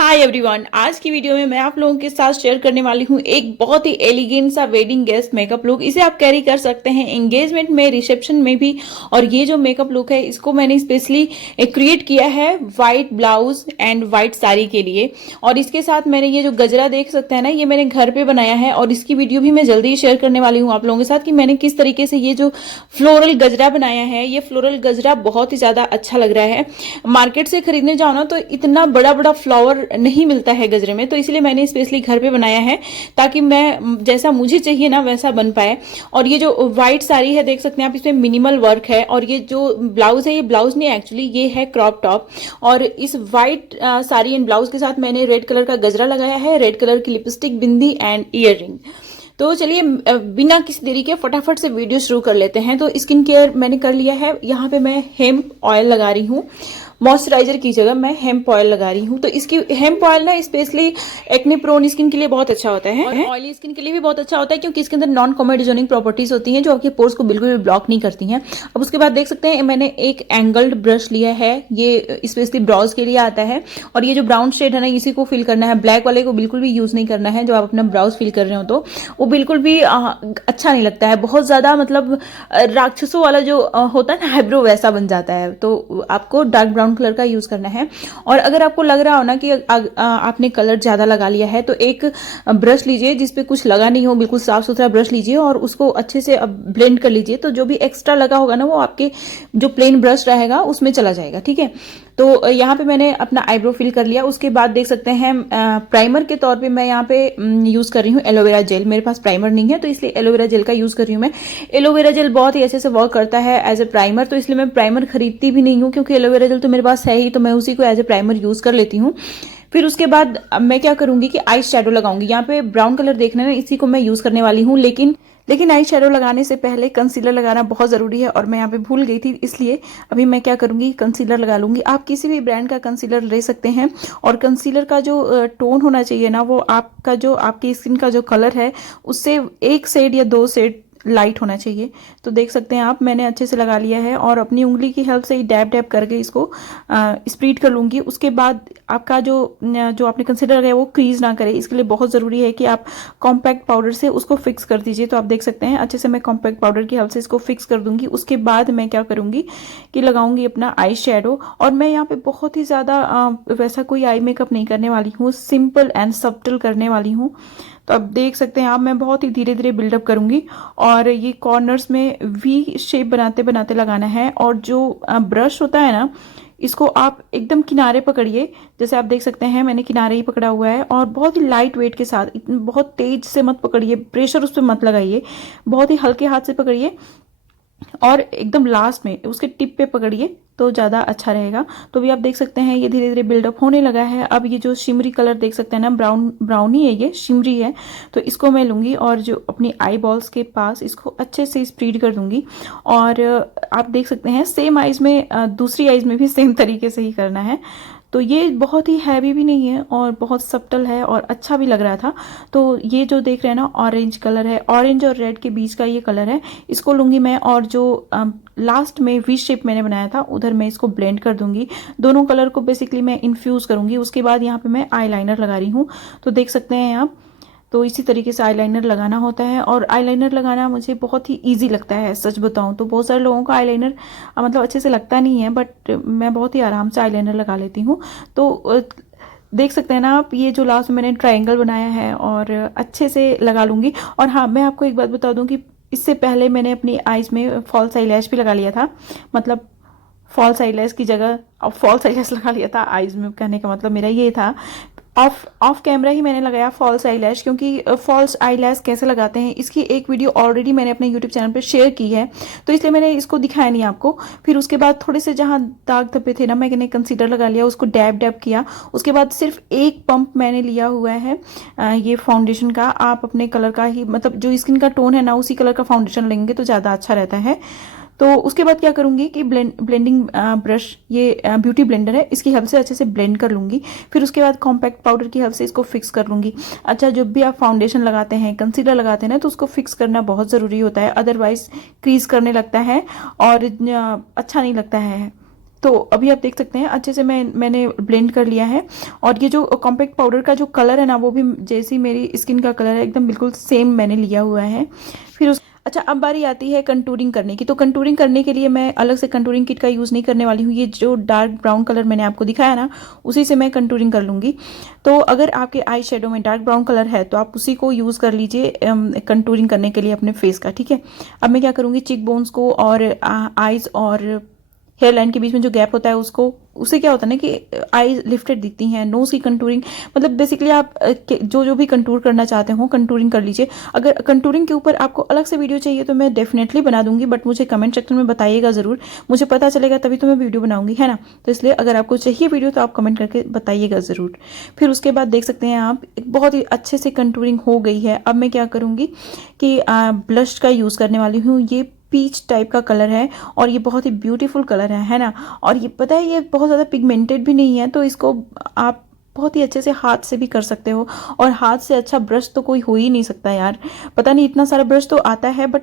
Hi everyone, आज की video में मैं आप लोगों के साथ शेयर करने वाली हूँ एक बहुत ही एलिगेंट सा वेडिंग गेस्ट मेकअप लुक। इसे आप कैरी कर सकते हैं एंगेजमेंट में, रिसेप्शन में भी। और ये जो मेकअप लुक है इसको मैंने स्पेशली क्रिएट किया है white blouse and white sari के लिए। और इसके साथ मैंने ये जो गजरा देख सकते हैं ना, ये मैंने घर पे बनाया है और इसकी वीडियो भी मैं जल्दी ही शेयर करने वाली हूँ आप लोगों के साथ कि मैंने किस तरीके से ये जो फ्लोरल गजरा बनाया है। ये फ्लोरल गजरा बहुत ही ज्यादा अच्छा लग रहा है। मार्केट से खरीदने जाओ ना तो इतना बड़ा बड़ा फ्लावर नहीं मिलता है गजरे में, तो इसलिए मैंने स्पेशली घर पे बनाया है ताकि मैं जैसा मुझे चाहिए ना वैसा बन पाए। और ये जो व्हाइट साड़ी है देख सकते हैं आप, इसमें मिनिमल वर्क है। और ये जो ब्लाउज है, ये ब्लाउज नहीं एक्चुअली ये है क्रॉप टॉप। और इस व्हाइट साड़ी एंड ब्लाउज के साथ मैंने रेड कलर का गजरा लगाया है, रेड कलर की lipstick, bindi and ear ring. तो चलिए बिना किसी देरी के फटाफट से वीडियो शुरू कर लेते हैं। तो स्किन केयर मैंने कर लिया है। यहाँ पे मैं हेम्प ऑयल लगा रही हूँ, मॉइस्चराइजर की जगह मैं हेम्प ऑयल लगा रही हूँ। तो इसकी हेम्प ऑयल ना स्पेशली एक्ने प्रोन स्किन के लिए बहुत अच्छा होता है, और ऑयली स्किन के लिए भी बहुत अच्छा होता है क्योंकि इसके अंदर नॉन कोमेडोजेनिक प्रॉपर्टीज होती हैं जो आपके पोर्स को बिल्कुल भी ब्लॉक नहीं करती हैं। अब उसके बाद देख सकते हैं मैंने एक एंगल्ड ब्रश लिया है, ये स्पेशली ब्राउज के लिए आता है। और ये जो ब्राउन शेड है ना, इसी को फिल करना है, ब्लैक वाले को बिल्कुल भी यूज नहीं करना है। जो आप अपना ब्राउज फिल कर रहे हो तो वो बिल्कुल भी अच्छा नहीं लगता है, बहुत ज्यादा मतलब राक्षसों वाला जो होता है ना आईब्रो, वैसा बन जाता है। तो आपको डार्क ब्राउन कलर का यूज करना है। और अगर आपको लग रहा हो ना कि आपने कलर ज्यादा लगा लिया है तो एक ब्रश लीजिए जिसपे कुछ लगा नहीं हो, बिल्कुल साफ सुथरा ब्रश लीजिए और उसको अच्छे से ब्लेंड कर लीजिए। तो जो भी एक्स्ट्रा लगा होगा ना वो आपके जो प्लेन ब्रश रहेगा उसमें चला जाएगा, ठीक है। तो यहाँ पे मैंने अपना आईब्रो फिल कर लिया। उसके बाद देख सकते हैं प्राइमर के तौर पे मैं यहाँ पे यूज कर रही हूँ एलोवेरा जेल। मेरे पास प्राइमर नहीं है तो इसलिए एलोवेरा जेल का यूज कर रही हूँ मैं। एलोवेरा जेल बहुत ही अच्छे से वर्क करता है एज ए प्राइमर, तो इसलिए मैं प्राइमर खरीदती भी नहीं हूँ क्योंकि एलोवेरा जेल तो मेरे पास है ही, तो मैं उसी को एज ए प्राइमर यूज कर लेती हूँ। फिर उसके बाद मैं क्या करूंगी कि आई शेडो लगाऊंगी। यहाँ पे ब्राउन कलर देखना है, इसी को मैं यूज करने वाली हूँ। लेकिन आई शेडो लगाने से पहले कंसीलर लगाना बहुत ज़रूरी है और मैं यहाँ पे भूल गई थी, इसलिए अभी मैं क्या करूँगी कंसीलर लगा लूँगी। आप किसी भी ब्रांड का कंसीलर ले सकते हैं। और कंसीलर का जो टोन होना चाहिए ना, वो आपका जो आपकी स्किन का जो कलर है उससे एक शेड या दो शेड लाइट होना चाहिए। तो देख सकते हैं आप, मैंने अच्छे से लगा लिया है और अपनी उंगली की हेल्प से ही डैब डैब करके इसको स्प्रीड कर लूँगी। उसके बाद आपका जो आपने कंसीलर लगाया वो क्रीज ना करे, इसके लिए बहुत ज़रूरी है कि आप कॉम्पैक्ट पाउडर से उसको फिक्स कर दीजिए। तो आप देख सकते हैं अच्छे से मैं कॉम्पैक्ट पाउडर की हेल्प से इसको फिक्स कर दूंगी। उसके बाद मैं क्या करूँगी कि लगाऊंगी अपना आई शेडो। और मैं यहाँ पे बहुत ही ज़्यादा वैसा कोई आई मेकअप नहीं करने वाली हूँ, सिंपल एंड सब्टल करने वाली हूँ। तो अब देख सकते हैं आप, मैं बहुत ही धीरे धीरे बिल्डअप करूंगी और ये कॉर्नर्स में वी शेप बनाते बनाते लगाना है। और जो ब्रश होता है ना, इसको आप एकदम किनारे पकड़िए। जैसे आप देख सकते हैं मैंने किनारे ही पकड़ा हुआ है और बहुत ही लाइट वेट के साथ, बहुत तेज से मत पकड़िए, प्रेशर उस पर मत लगाइए, बहुत ही हल्के हाथ से पकड़िए और एकदम लास्ट में उसके टिप पे पकड़िए तो ज़्यादा अच्छा रहेगा। तो भी आप देख सकते हैं ये धीरे धीरे बिल्डअप होने लगा है। अब ये जो शिमरी कलर देख सकते हैं ना, ब्राउन ब्राउन ही है, ये शिमरी है। तो इसको मैं लूँगी और जो अपनी आई बॉल्स के पास इसको अच्छे से स्प्रीड कर दूंगी। और आप देख सकते हैं सेम आइज़ में, दूसरी आइज़ में भी सेम तरीके से ही करना है। तो ये बहुत ही हैवी भी नहीं है और बहुत सब्टल है और अच्छा भी लग रहा था। तो ये जो देख रहे हैं ना ऑरेंज कलर है, ऑरेंज और रेड के बीच का ये कलर है, इसको लूँगी मैं। और जो लास्ट में वी शेप मैंने बनाया था उधर मैं इसको ब्लेंड कर दूंगी। दोनों कलर को बेसिकली मैं इन्फ्यूज़ करूँगी। उसके बाद यहाँ पे मैं आईलाइनर लगा रही हूँ। तो देख सकते हैं आप, तो इसी तरीके से आईलाइनर लगाना होता है। और आईलाइनर लगाना मुझे बहुत ही इजी लगता है, सच बताऊं तो। बहुत सारे लोगों को आईलाइनर मतलब अच्छे से लगता नहीं है, बट मैं बहुत ही आराम से आईलाइनर लगा लेती हूँ। तो देख सकते हैं ना आप, ये जो लास्ट में मैंने ट्रायंगल बनाया है और अच्छे से लगा लूँगी। और हाँ, मैं आपको एक बात बता दूँ कि इससे पहले मैंने अपनी आईज में फॉल्स आईलैश भी लगा लिया था। मतलब फॉल्स आईलैश की जगह अब फॉल्स आईलैश लगा लिया था आईज में, कहने का मतलब मेरा ये था। ऑफ कैमरा ही मैंने लगाया फॉल्स आईलैश, क्योंकि फॉल्स आईलैश कैसे लगाते हैं इसकी एक वीडियो ऑलरेडी मैंने अपने यूट्यूब चैनल पे शेयर की है, तो इसलिए मैंने इसको दिखाया नहीं आपको। फिर उसके बाद थोड़े से जहाँ दाग धब्बे थे ना, मैंने कंसीलर लगा लिया, उसको डैब डैब किया। उसके बाद सिर्फ एक पंप मैंने लिया हुआ है ये फाउंडेशन का। आप अपने कलर का ही, मतलब जो स्किन का टोन है ना उसी कलर का फाउंडेशन लेंगे तो ज़्यादा अच्छा रहता है। तो उसके बाद क्या करूंगी कि ब्लेंडिंग ब्रश, ये ब्यूटी ब्लेंडर है, इसकी हेल्प से अच्छे से ब्लेंड कर लूंगी। फिर उसके बाद कॉम्पैक्ट पाउडर की हेल्प से इसको फिक्स कर लूंगी। अच्छा, जब भी आप फाउंडेशन लगाते हैं, कंसीलर लगाते हैं ना, तो उसको फिक्स करना बहुत ज़रूरी होता है, अदरवाइज क्रीज करने लगता है और अच्छा नहीं लगता है। तो अभी आप देख सकते हैं अच्छे से मैंने ब्लेंड कर लिया है। और ये जो कॉम्पैक्ट पाउडर का जो कलर है ना, वो भी जैसी मेरी स्किन का कलर है एकदम बिल्कुल सेम मैंने लिया हुआ है। फिर उस अच्छा, अब बारी आती है कंटूरिंग करने की। तो कंटूरिंग करने के लिए मैं अलग से कंटूरिंग किट का यूज़ नहीं करने वाली हूँ। ये जो डार्क ब्राउन कलर मैंने आपको दिखाया ना, उसी से मैं कंटूरिंग कर लूँगी। तो अगर आपके आई शेडो में डार्क ब्राउन कलर है तो आप उसी को यूज़ कर लीजिए कंटूरिंग करने के लिए अपने फेस का, ठीक है। अब मैं क्या करूँगी, चीक बोन्स को और आईज और हेयर लाइन के बीच में जो गैप होता है उसको, उससे क्या होता है ना कि आई लिफ्टेड दिखती हैं। नोज़ की कंटूरिंग, मतलब बेसिकली आप जो भी कंटूर करना चाहते हो कंटूरिंग कर लीजिए। अगर कंटूरिंग के ऊपर आपको अलग से वीडियो चाहिए तो मैं डेफिनेटली बना दूंगी, बट मुझे कमेंट सेक्शन में बताइएगा ज़रूर, मुझे पता चलेगा तभी तो मैं वीडियो बनाऊंगी, है ना। तो इसलिए अगर आपको चाहिए वीडियो तो आप कमेंट करके बताइएगा ज़रूर। फिर उसके बाद देख सकते हैं आप, बहुत ही अच्छे से कंटूरिंग हो गई है। अब मैं क्या करूँगी कि ब्लश का यूज़ करने वाली हूँ। ये पीच टाइप का कलर है और ये बहुत ही ब्यूटीफुल कलर है ना। और ये पता है ये बहुत ज़्यादा पिगमेंटेड भी नहीं है, तो इसको आप बहुत ही अच्छे से हाथ से भी कर सकते हो। और हाथ से अच्छा ब्रश तो कोई हो ही नहीं सकता यार। पता नहीं, इतना सारा ब्रश तो आता है, बट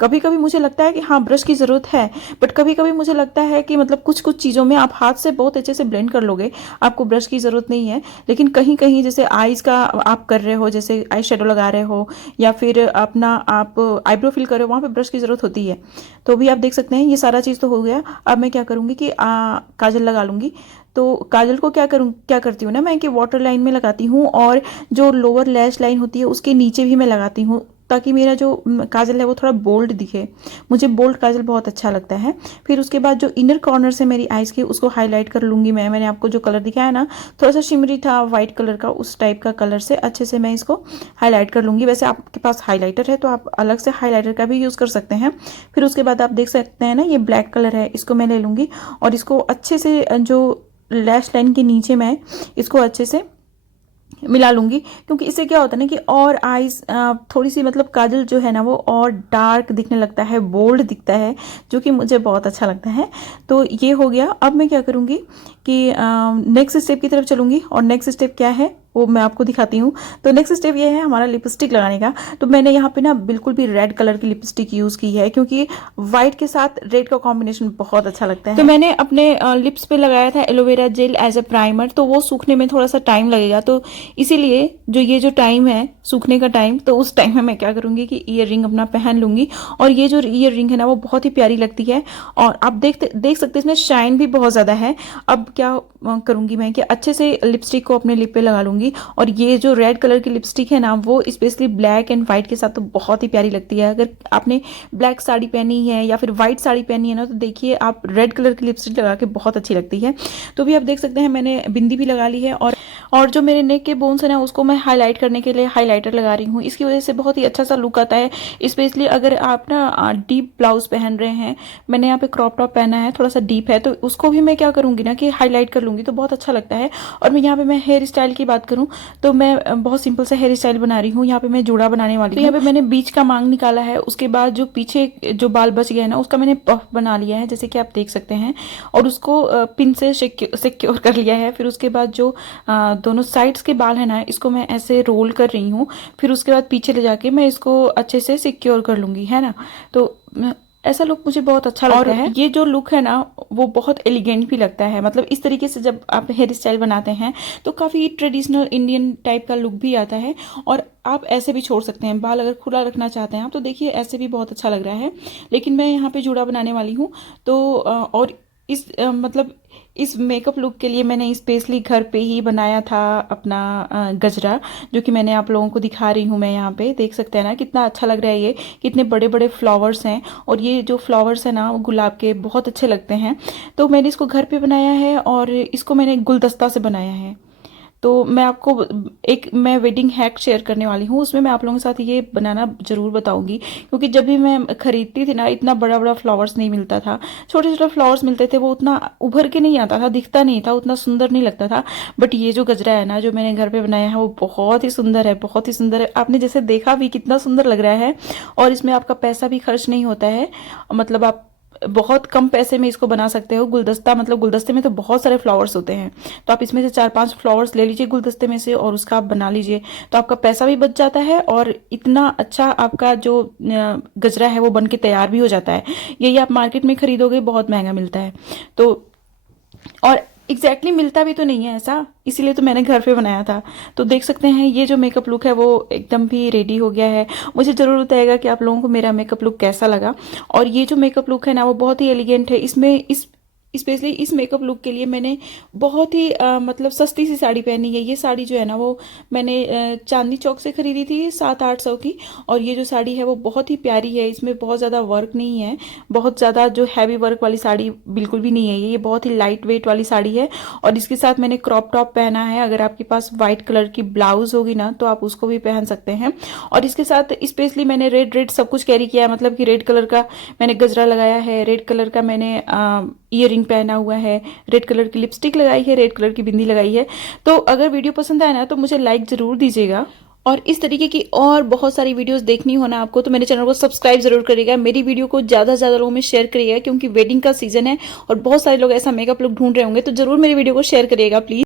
कभी कभी मुझे लगता है कि हाँ ब्रश की ज़रूरत है, बट कभी कभी मुझे लगता है कि मतलब कुछ कुछ चीज़ों में आप हाथ से बहुत अच्छे से ब्लेंड कर लोगे, आपको ब्रश की ज़रूरत नहीं है। लेकिन कहीं कहीं जैसे आईज़ का आप कर रहे हो, जैसे आई शेडो लगा रहे हो या फिर अपना आप आईब्रो फिल कर रहे हो, वहाँ पे ब्रश की ज़रूरत होती है। तो अभी आप देख सकते हैं ये सारा चीज़ तो हो गया। अब मैं क्या करूँगी कि काजल लगा लूँगी। तो काजल को क्या करती हूँ ना मैं, कि वाटर लाइन में लगाती हूँ और जो लोअर लैश लाइन होती है उसके नीचे भी मैं लगाती हूँ, ताकि मेरा जो काजल है वो थोड़ा बोल्ड दिखे। मुझे बोल्ड काजल बहुत अच्छा लगता है। फिर उसके बाद जो इनर कॉर्नर से मेरी आईज की, उसको हाईलाइट कर लूँगी मैंने आपको जो कलर दिखाया ना, थोड़ा सा शिमरी था वाइट कलर का, उस टाइप का कलर से अच्छे से मैं इसको हाईलाइट कर लूँगी। वैसे आपके पास हाईलाइटर है तो आप अलग से हाईलाइटर का भी यूज़ कर सकते हैं। फिर उसके बाद आप देख सकते हैं ना, ये ब्लैक कलर है, इसको मैं ले लूँगी और इसको अच्छे से जो लैश लाइन के नीचे मैं इसको अच्छे से मिला लूँगी। क्योंकि इससे क्या होता है ना कि और आईज थोड़ी सी, मतलब काजल जो है ना वो और डार्क दिखने लगता है, बोल्ड दिखता है, जो कि मुझे बहुत अच्छा लगता है। तो ये हो गया। अब मैं क्या करूँगी कि नेक्स्ट स्टेप की तरफ चलूँगी, और नेक्स्ट स्टेप क्या है वो मैं आपको दिखाती हूँ। तो नेक्स्ट स्टेप ये है हमारा लिपस्टिक लगाने का। तो मैंने यहाँ पे ना बिल्कुल भी रेड कलर की लिपस्टिक यूज़ की है, क्योंकि वाइट के साथ रेड का कॉम्बिनेशन बहुत अच्छा लगता है। तो मैंने अपने लिप्स पे लगाया था aloe vera gel as a primer, तो वो सूखने में थोड़ा सा टाइम लगेगा। तो इसीलिए ये जो टाइम है सूखने का टाइम, तो उस टाइम में मैं क्या करूँगी कि ईयर रिंग अपना पहन लूँगी। और ये जो ईयर रिंग है ना वो बहुत ही प्यारी लगती है, और आप देख सकते हैं इसमें शाइन भी बहुत ज़्यादा है। अब क्या करूँगी मैं कि अच्छे से लिपस्टिक को अपने लिप पे लगा लूँगी। और ये जो रेड कलर की लिपस्टिक है ना, वो स्पेशली ब्लैक एंड वाइट के साथ तो बहुत ही प्यारी लगती है। अगर आपने ब्लैक साड़ी पहनी है या फिर वाइट साड़ी पहनी है ना, तो देखिए आप रेड कलर की लिपस्टिक लगा के बहुत अच्छी लगती है। तो भी आप देख सकते हैं मैंने बिंदी भी लगा ली है, और जो मेरे नेक के बोन्स है ना उसको मैं हाईलाइट करने के लिए हाईलाइटर लगा रही हूँ। इसकी वजह से बहुत ही अच्छा सा लुक आता है। स्पेशली अगर आप ना डीप ब्लाउज पहन रहे हैं, मैंने यहाँ पे क्रॉप टॉप पहना है, थोड़ा सा डीप है, तो उसको भी मैं क्या करूँगी ना कि हाईलाइट कर लूँगी, तो बहुत अच्छा लगता है। और मैं यहाँ पे मैं हेयर स्टाइल की बात करूँ तो मैं बहुत सिंपल सा हेयर स्टाइल बना रही हूँ। यहाँ पे मैं जूड़ा बनाने वाली हूँ। तो यहाँ पे मैंने बीच का मांग निकाला है, उसके बाद जो पीछे जो बाल बच गया है ना उसका मैंने पफ बना लिया है, जैसे कि आप देख सकते हैं, और उसको पिन से सिक्योर कर लिया है। फिर उसके बाद जो दोनों साइड्स के बाल है ना, इसको मैं ऐसे रोल कर रही हूँ। फिर उसके बाद पीछे ले जाके मैं इसको अच्छे से सिक्योर कर लूँगी, है ना। तो ऐसा लुक मुझे बहुत अच्छा लगता है। ये जो लुक है ना वो बहुत एलिगेंट भी लगता है। मतलब इस तरीके से जब आप हेयर स्टाइल बनाते हैं तो काफ़ी ट्रेडिशनल इंडियन टाइप का लुक भी आता है। और आप ऐसे भी छोड़ सकते हैं, बाल अगर खुला रखना चाहते हैं आप तो देखिए ऐसे भी बहुत अच्छा लग रहा है। लेकिन मैं यहाँ पे जूड़ा बनाने वाली हूँ, तो और इस मतलब इस मेकअप लुक के लिए मैंने स्पेशली घर पे ही बनाया था अपना गजरा, जो कि मैंने आप लोगों को दिखा रही हूँ। मैं यहाँ पे देख सकते हैं ना कितना अच्छा लग रहा है, ये कितने बड़े बड़े फ्लावर्स हैं, और ये जो फ्लावर्स हैं ना वो गुलाब के बहुत अच्छे लगते हैं। तो मैंने इसको घर पे बनाया है, और इसको मैंने गुलदस्ता से बनाया है। तो मैं आपको मैं वेडिंग हैक शेयर करने वाली हूँ, उसमें मैं आप लोगों के साथ ये बनाना ज़रूर बताऊंगी। क्योंकि जब भी मैं खरीदती थी ना, इतना बड़ा बड़ा फ्लावर्स नहीं मिलता था, छोटे छोटे फ्लावर्स मिलते थे, वो उतना उभर के नहीं आता था, दिखता नहीं था, उतना सुंदर नहीं लगता था। बट ये जो गजरा है ना जो मैंने घर पे बनाया है वो बहुत ही सुंदर है, बहुत ही सुंदर है। आपने जैसे देखा भी कितना सुंदर लग रहा है, और इसमें आपका पैसा भी खर्च नहीं होता है। मतलब आप बहुत कम पैसे में इसको बना सकते हो। गुलदस्ता, मतलब गुलदस्ते में तो बहुत सारे फ्लावर्स होते हैं, तो आप इसमें से 4-5 फ्लावर्स ले लीजिए गुलदस्ते में से, और उसका आप बना लीजिए, तो आपका पैसा भी बच जाता है, और इतना अच्छा आपका जो गजरा है वो बन के तैयार भी हो जाता है। यही आप मार्केट में खरीदोगे बहुत महंगा मिलता है। तो और एग्जैक्टली मिलता भी तो नहीं है ऐसा, इसीलिए तो मैंने घर पे बनाया था। तो देख सकते हैं ये जो मेकअप लुक है वो एकदम भी रेडी हो गया है। मुझे ज़रूर बताएगा कि आप लोगों को मेरा मेकअप लुक कैसा लगा। और ये जो मेकअप लुक है ना वो बहुत ही एलिगेंट है। इसमें इस स्पेशली इस मेकअप लुक के लिए मैंने बहुत ही मतलब सस्ती सी साड़ी पहनी है। ये साड़ी जो है ना वो मैंने चांदनी चौक से खरीदी थी 700-800 की। और ये जो साड़ी है वो बहुत ही प्यारी है, इसमें बहुत ज़्यादा वर्क नहीं है, बहुत ज़्यादा जो हैवी वर्क वाली साड़ी बिल्कुल भी नहीं है। ये बहुत ही लाइट वेट वाली साड़ी है। और इसके साथ मैंने क्रॉप टॉप पहना है। अगर आपके पास वाइट कलर की ब्लाउज होगी ना तो आप उसको भी पहन सकते हैं। और इसके साथ स्पेशली मैंने रेड रेड सब कुछ कैरी किया है, मतलब कि रेड कलर का मैंने गजरा लगाया है, रेड कलर का मैंने ईयर रिंग पहना हुआ है, रेड कलर की लिपस्टिक लगाई है, रेड कलर की बिंदी लगाई है। तो अगर वीडियो पसंद आए ना तो मुझे लाइक ज़रूर दीजिएगा। और इस तरीके की और बहुत सारी वीडियोस देखनी हो ना आपको तो मेरे चैनल को सब्सक्राइब जरूर करिएगा। मेरी वीडियो को ज़्यादा से ज़्यादा लोगों में शेयर करिएगा, क्योंकि वेडिंग का सीजन है और बहुत सारे लोग ऐसा मेकअप लुक ढूंढ रहे होंगे। तो जरूर मेरी वीडियो को शेयर करिएगा प्लीज़।